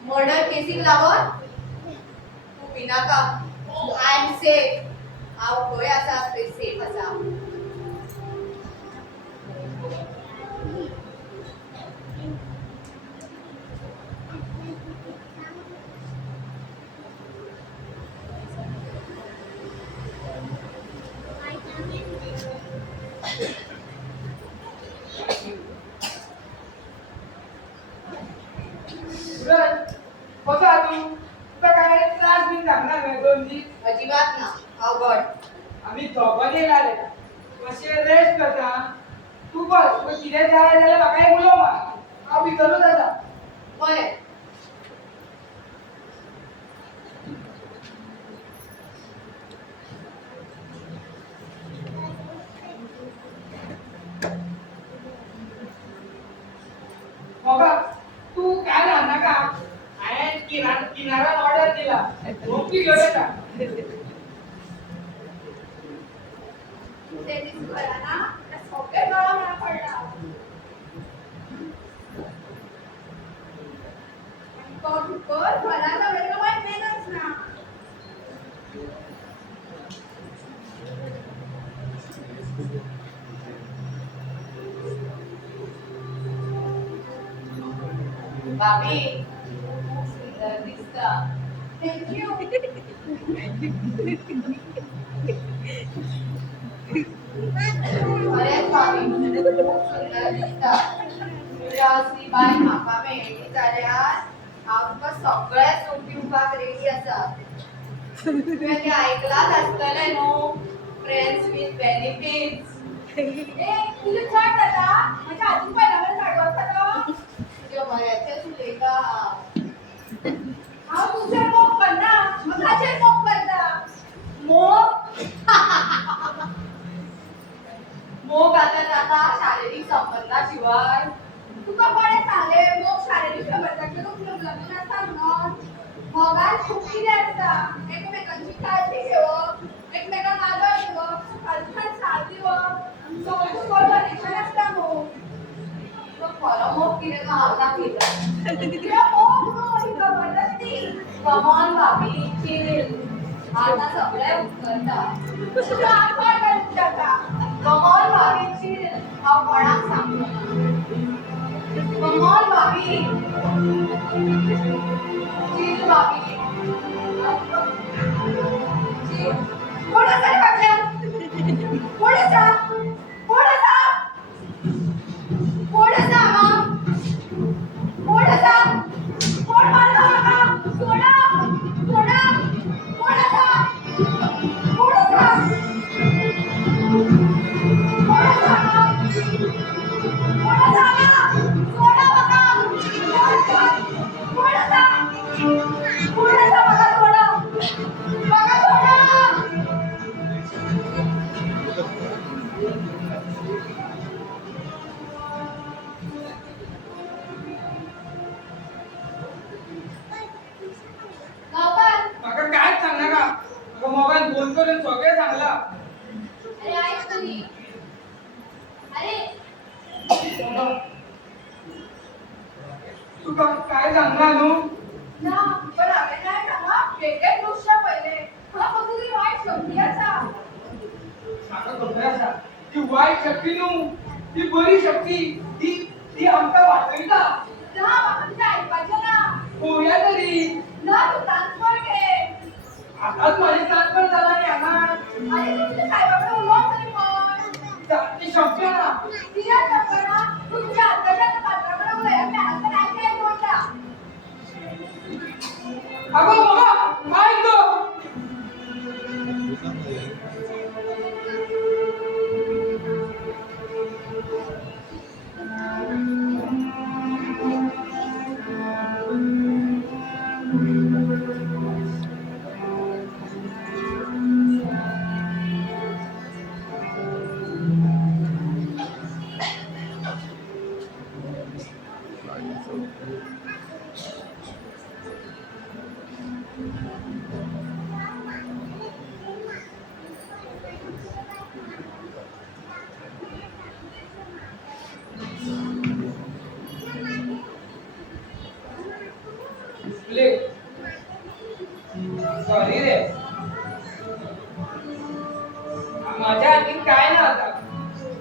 मर्डर केसिंग लावत तू विनाका आय एम सेफ हांव खंय आसा थंय सेफ आसा सूरज कसं आहे तू तुका काय त्रास बी लागणार नाही 2 दीस अजिबात ना अवघड आम्ही झोपत येणारे मातशें रेस्ट करता तू बस तुका कितें जाय जाल्यार म्हाका एक उलोव मार हांव भितरूच आसा बरें बाबा तू काय राहनाका हांवें किनारान ऑर्डर दिला रोखी घेवन येता ते दीस घरा ना त्या सगळे गळा मला पडला आणि तो भितर घराला वेगळं वाट मेनच ना भाभी खूप सुंदर दिसता थँक्यू अरे भाभी खूप सुंदर दिसता तुझ्या असली बाय म्हाका मेळ्ळी जाल्यार हांव तुका सगळ्या सूट दिवपाक रेडी आसा तुवें तें आयकलाच आसतलें न्हू फ्रेंड्स विथ बेनिफिट्स ए तुझे चड जाता म्हणजे आजून पहिला झाडू आसता तुझ्या बऱ्याचेच उलयता हांव तुजेर मोग करना म्हाकाचेर मोग करता मोग मोग आता शारीरिक संबंधाशिवाय तुका कोणे सांगले मोग शारीरिक संबंधाचे उपलब्ध आसता म्हणून मोगान खूप कितें आसता एकमेकांची काळजी घेवप एकमेकांक आदर दिवप सुखान साथ दिवप सगळ्यांचो कॉर्पोरेशन आसता मोग तो खरो मोग कितें तो हांव दाखयता कित्याक मोग न्हू ही जबरदस्ती कमॉन भाभी चिल आता सगळे उपकरता तुका आंकड घालूंक जाता कमॉन भाभी चिल हांव कोणाक सांगना कमॉन भाभी चिल भाभी चिल कोण आसा रे फाटल्यान कोण आसा कोण आसा कोण आसा हांगा कोण आसा कोण मारता म्हाका सोडा सोडा कोण आसा कोण आसा कोण आसा हांगा कोण आसा हांगा सोडा म्हाका कोण आसा कोण आसा म्हाका सोडा म्हाका सोडा गावपान म्हाका कांयच सांगनाका म्हाका मोबायल फोन करून सगळें सांगला अरे ऐक तरी अरे तुका काय सांगना न्हू ना पण हांवें काय सांगा वेगळे दृश्य पहिले हा कसली वायट शक्ती आसा म्हाका खबर आसा ती वायट शक्ती न्हू ती बरी शक्ती ती ती आमकां वाचयता ना म्हाका तुझें ऐकपाचें ना पळोवया तरी ना तू ट्रान्सफर घे आताच माझी ट्रान्सफर जाला न्ही हांगा अरे तू तुझ्या साहेबाकडे उलोव तरी पण ती शक्य ना कित्याक करना तू तुझ्या अंतर्गत पात्राकडे उलय मी हांगा ऐकून बोलता अगो बाबा ऐक गो तुले सॉरी रे माझ्या आणखी काय ना आता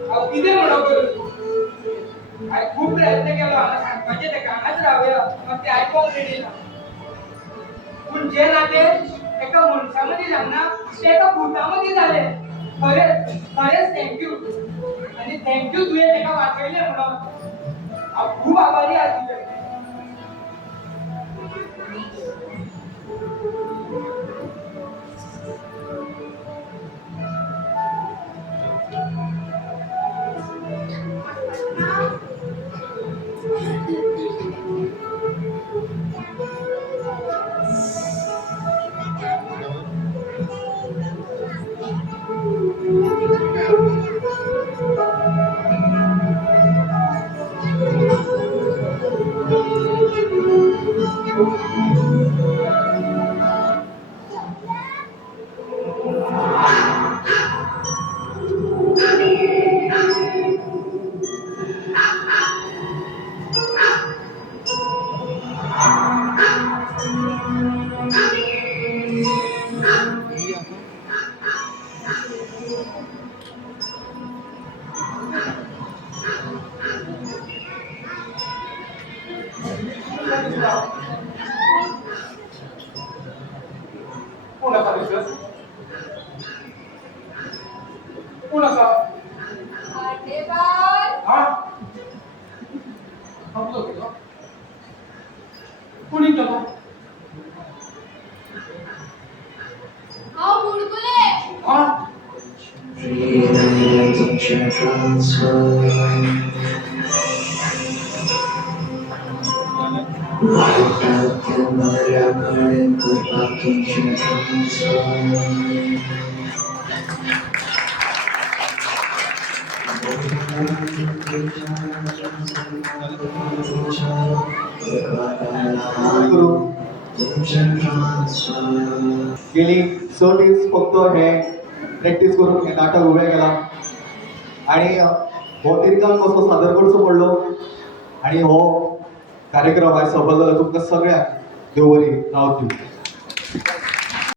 अहो किती म्हणू करू काय खूप प्रयत्न केला म्हणजे ते कानाच राहूया मग ते ऐकून रेडी ना पण जे नाते एका माणसामध्ये झालं ते एका भूतामध्ये झाले खरेच खरेच थँक्यू आणि थँक्यू तुझे एका वाचवले म्हणून खूप आभारी आहे तुझे कोणाचा विश्वास कोणाचा हा थांबलो की तो कोणी तो हा गेली 6 दिवस फक्त हे प्रॅक्टिस करून हे नाटक उभे केला आणि हो तिरकांक कसो सादर करचो पडलो आणि हो कार्यक्रम आज सफल जालो तुमकां सगळ्यांक देव बरी रावची